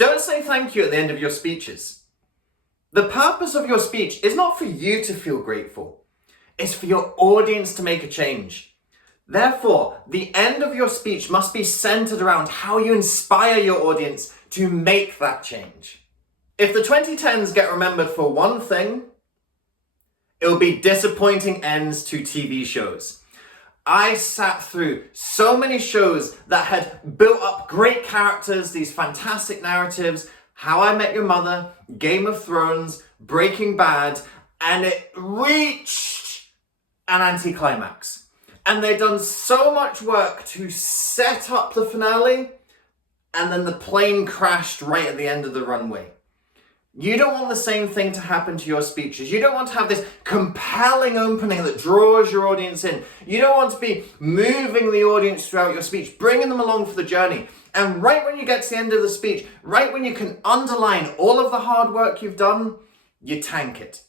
Don't say thank you at the end of your speeches. The purpose of your speech is not for you to feel grateful. It's for your audience to make a change. Therefore, the end of your speech must be centered around how you inspire your audience to make that change. If the 2010s get remembered for one thing, it'll be disappointing ends to TV shows. I sat through so many shows that had built up great characters, these fantastic narratives, How I Met Your Mother, Game of Thrones, Breaking Bad, and it reached an anticlimax. And they'd done so much work to set up the finale, and then the plane crashed right at the end of the runway. You don't want the same thing to happen to your speeches. You don't want to have this compelling opening that draws your audience in. You don't want to be moving the audience throughout your speech, bringing them along for the journey. And right when you get to the end of the speech, right when you can underline all of the hard work you've done, you tank it.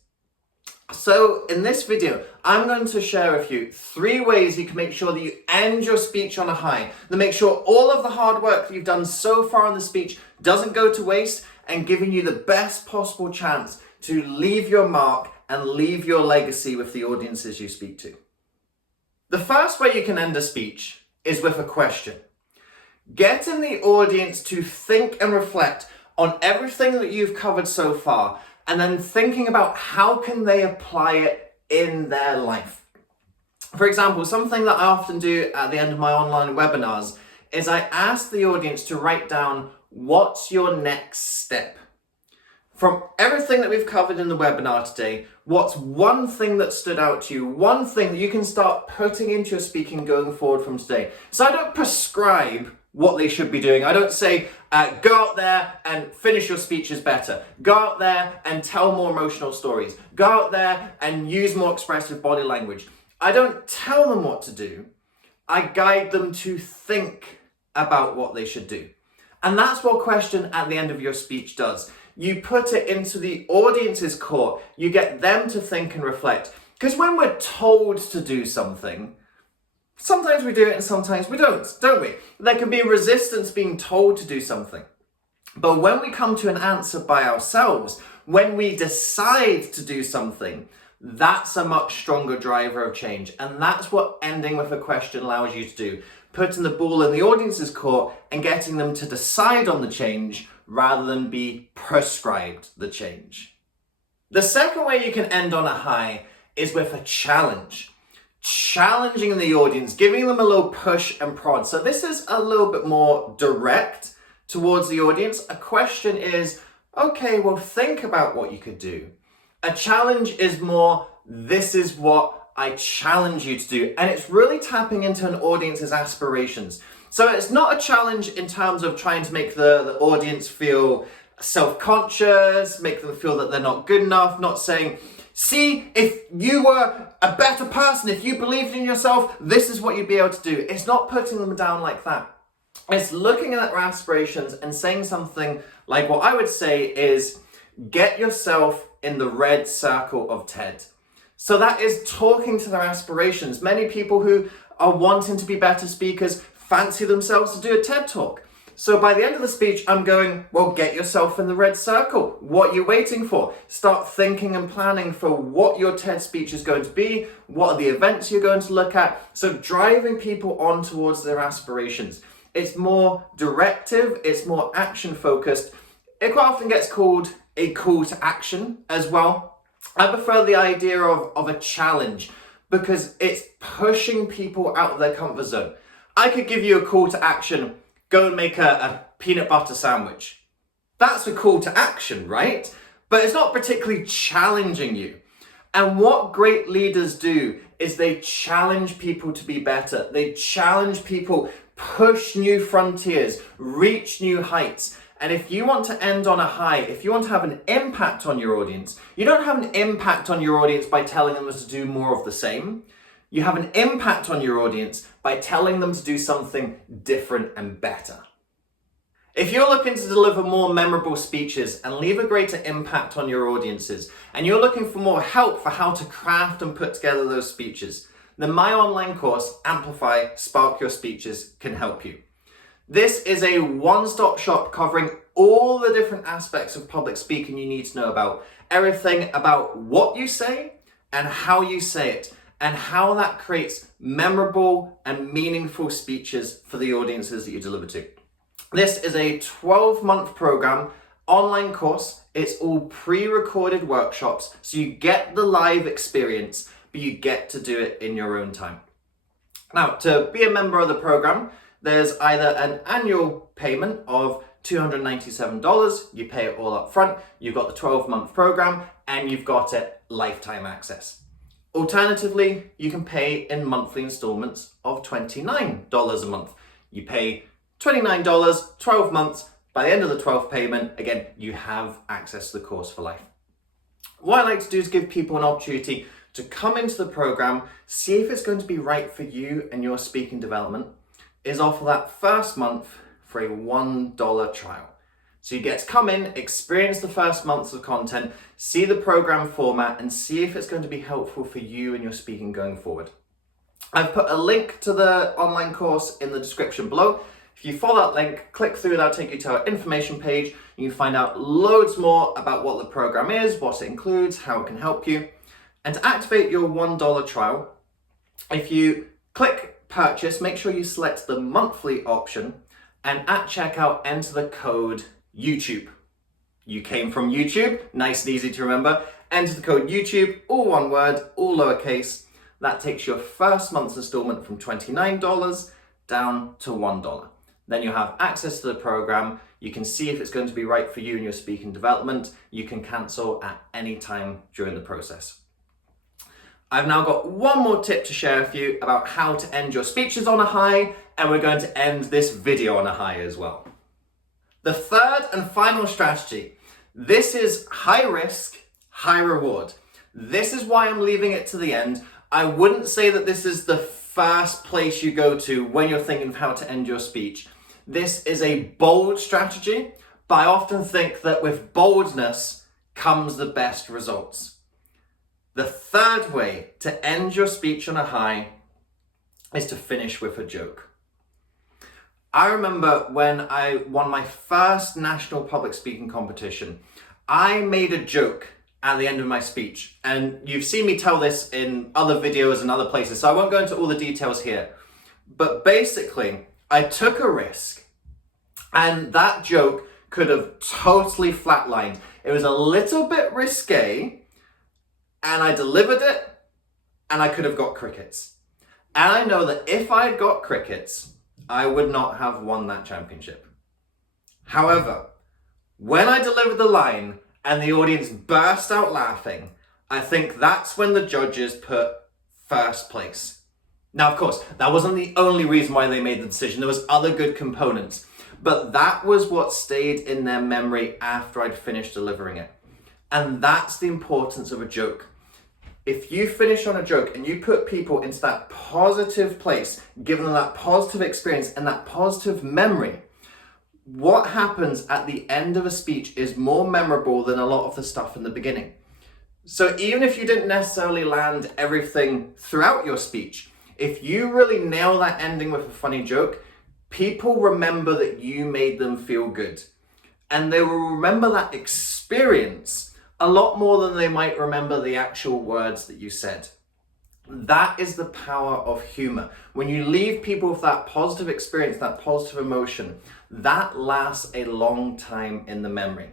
So in this video, I'm going to share with you 3 ways you can make sure that you end your speech on a high, that make sure all of the hard work that you've done so far in the speech doesn't go to waste, and giving you the best possible chance to leave your mark and leave your legacy with the audiences you speak to. The first way you can end a speech is with a question. Getting the audience to think and reflect on everything that you've covered so far, and then thinking about how can they apply it in their life. For example, something that I often do at the end of my online webinars is I ask the audience to write down, what's your next step? From everything that we've covered in the webinar today, what's one thing that stood out to you, one thing that you can start putting into your speaking going forward from today? So I don't prescribe what they should be doing. I don't say, go out there and finish your speeches better. Go out there and tell more emotional stories. Go out there and use more expressive body language. I don't tell them what to do. I guide them to think about what they should do. And that's what question at the end of your speech does. You put it into the audience's court. You get them to think and reflect. Because when we're told to do something, sometimes we do it and sometimes we don't we? There can be resistance being told to do something. But when we come to an answer by ourselves, when we decide to do something, that's a much stronger driver of change. And that's what ending with a question allows you to do. Putting the ball in the audience's court and getting them to decide on the change rather than be prescribed the change. The second way you can end on a high is with a challenge. Challenging the audience, giving them a little push and prod. So this is a little bit more direct towards the audience. A question is, okay, well, think about what you could do. A challenge is more, this is what I challenge you to do. And it's really tapping into an audience's aspirations. So it's not a challenge in terms of trying to make the audience feel self-conscious, make them feel that they're not good enough, not saying, see, if you were a better person, if you believed in yourself, this is what you'd be able to do. It's not putting them down like that. It's looking at their aspirations and saying something like what I would say is, get yourself in the red circle of TED. So that is talking to their aspirations. Many people who are wanting to be better speakers fancy themselves to do a TED Talk. So by the end of the speech, I'm going, well, get yourself in the red circle. What are you waiting for? Start thinking and planning for what your TED speech is going to be. What are the events you're going to look at? So driving people on towards their aspirations. It's more directive. It's more action focused. It quite often gets called a call to action as well. I prefer the idea of a challenge because it's pushing people out of their comfort zone. I could give you a call to action, go and make a peanut butter sandwich. That's a call to action, right? But it's not particularly challenging you. And what great leaders do is they challenge people to be better. They challenge people, push new frontiers, reach new heights. And if you want to end on a high, if you want to have an impact on your audience, you don't have an impact on your audience by telling them to do more of the same. You have an impact on your audience by telling them to do something different and better. If you're looking to deliver more memorable speeches and leave a greater impact on your audiences, and you're looking for more help for how to craft and put together those speeches, then my online course, Amplify, Spark Your Speeches, can help you. This is a one-stop shop covering all the different aspects of public speaking you need to know about. Everything about what you say and how you say it, and how that creates memorable and meaningful speeches for the audiences that you deliver to. This is a 12-month program, online course. It's all pre-recorded workshops, so you get the live experience, but you get to do it in your own time. Now, to be a member of the program, there's either an annual payment of $297, you pay it all up front, you've got the 12-month program, and you've got it lifetime access. Alternatively, you can pay in monthly installments of $29 a month. You pay $29, 12 months, by the end of the 12th payment, again, you have access to the course for life. What I like to do is give people an opportunity to come into the program, see if it's going to be right for you and your speaking development, is offer that first month for a $1 trial. So you get to come in, experience the first months of content, see the program format, and see if it's going to be helpful for you and your speaking going forward. I've put a link to the online course in the description below. If you follow that link, click through, that'll take you to our information page. You can find out loads more about what the program is, what it includes, how it can help you. And to activate your $1 trial, if you click purchase, make sure you select the monthly option, and at checkout, enter the code YouTube. You came from YouTube, nice and easy to remember. Enter the code YouTube, all one word, all lowercase. That takes your first month's installment from $29 down to $1. Then you have access to the program. You can see if it's going to be right for you and your speaking development. You can cancel at any time during the process. I've now got one more tip to share with you about how to end your speeches on a high, and we're going to end this video on a high as well. The third and final strategy. This is high risk, high reward. This is why I'm leaving it to the end. I wouldn't say that this is the first place you go to when you're thinking of how to end your speech. This is a bold strategy, but I often think that with boldness comes the best results. The third way to end your speech on a high is to finish with a joke. I remember when I won my first national public speaking competition, I made a joke at the end of my speech. And you've seen me tell this in other videos and other places, so I won't go into all the details here. But basically, I took a risk, and that joke could have totally flatlined. It was a little bit risque, and I delivered it, and I could have got crickets. And I know that if I had got crickets, I would not have won that championship. However, when I delivered the line and the audience burst out laughing, I think that's when the judges put first place. Now, of course, that wasn't the only reason why they made the decision. There was other good components, but that was what stayed in their memory after I'd finished delivering it. And that's the importance of a joke. If you finish on a joke and you put people into that positive place, giving them that positive experience and that positive memory, what happens at the end of a speech is more memorable than a lot of the stuff in the beginning. So even if you didn't necessarily land everything throughout your speech, if you really nail that ending with a funny joke, people remember that you made them feel good. And they will remember that experience a lot more than they might remember the actual words that you said. That is the power of humor. When you leave people with that positive experience, that positive emotion, that lasts a long time in the memory.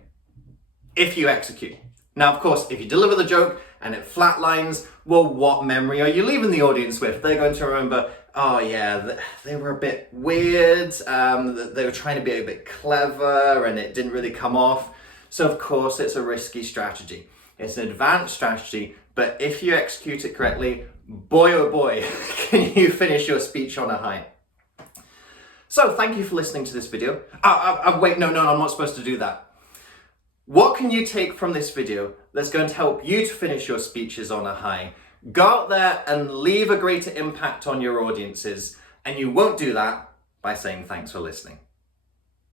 If you execute. Now, of course, if you deliver the joke and it flatlines, well, what memory are you leaving the audience with? They're going to remember, oh yeah, they were a bit weird, they were trying to be a bit clever and it didn't really come off. So of course it's a risky strategy. It's an advanced strategy, but if you execute it correctly, boy oh boy, can you finish your speech on a high. So thank you for listening to this video. Wait, no, I'm not supposed to do that. What can you take from this video that's going to help you to finish your speeches on a high? Go out there and leave a greater impact on your audiences, and you won't do that by saying thanks for listening.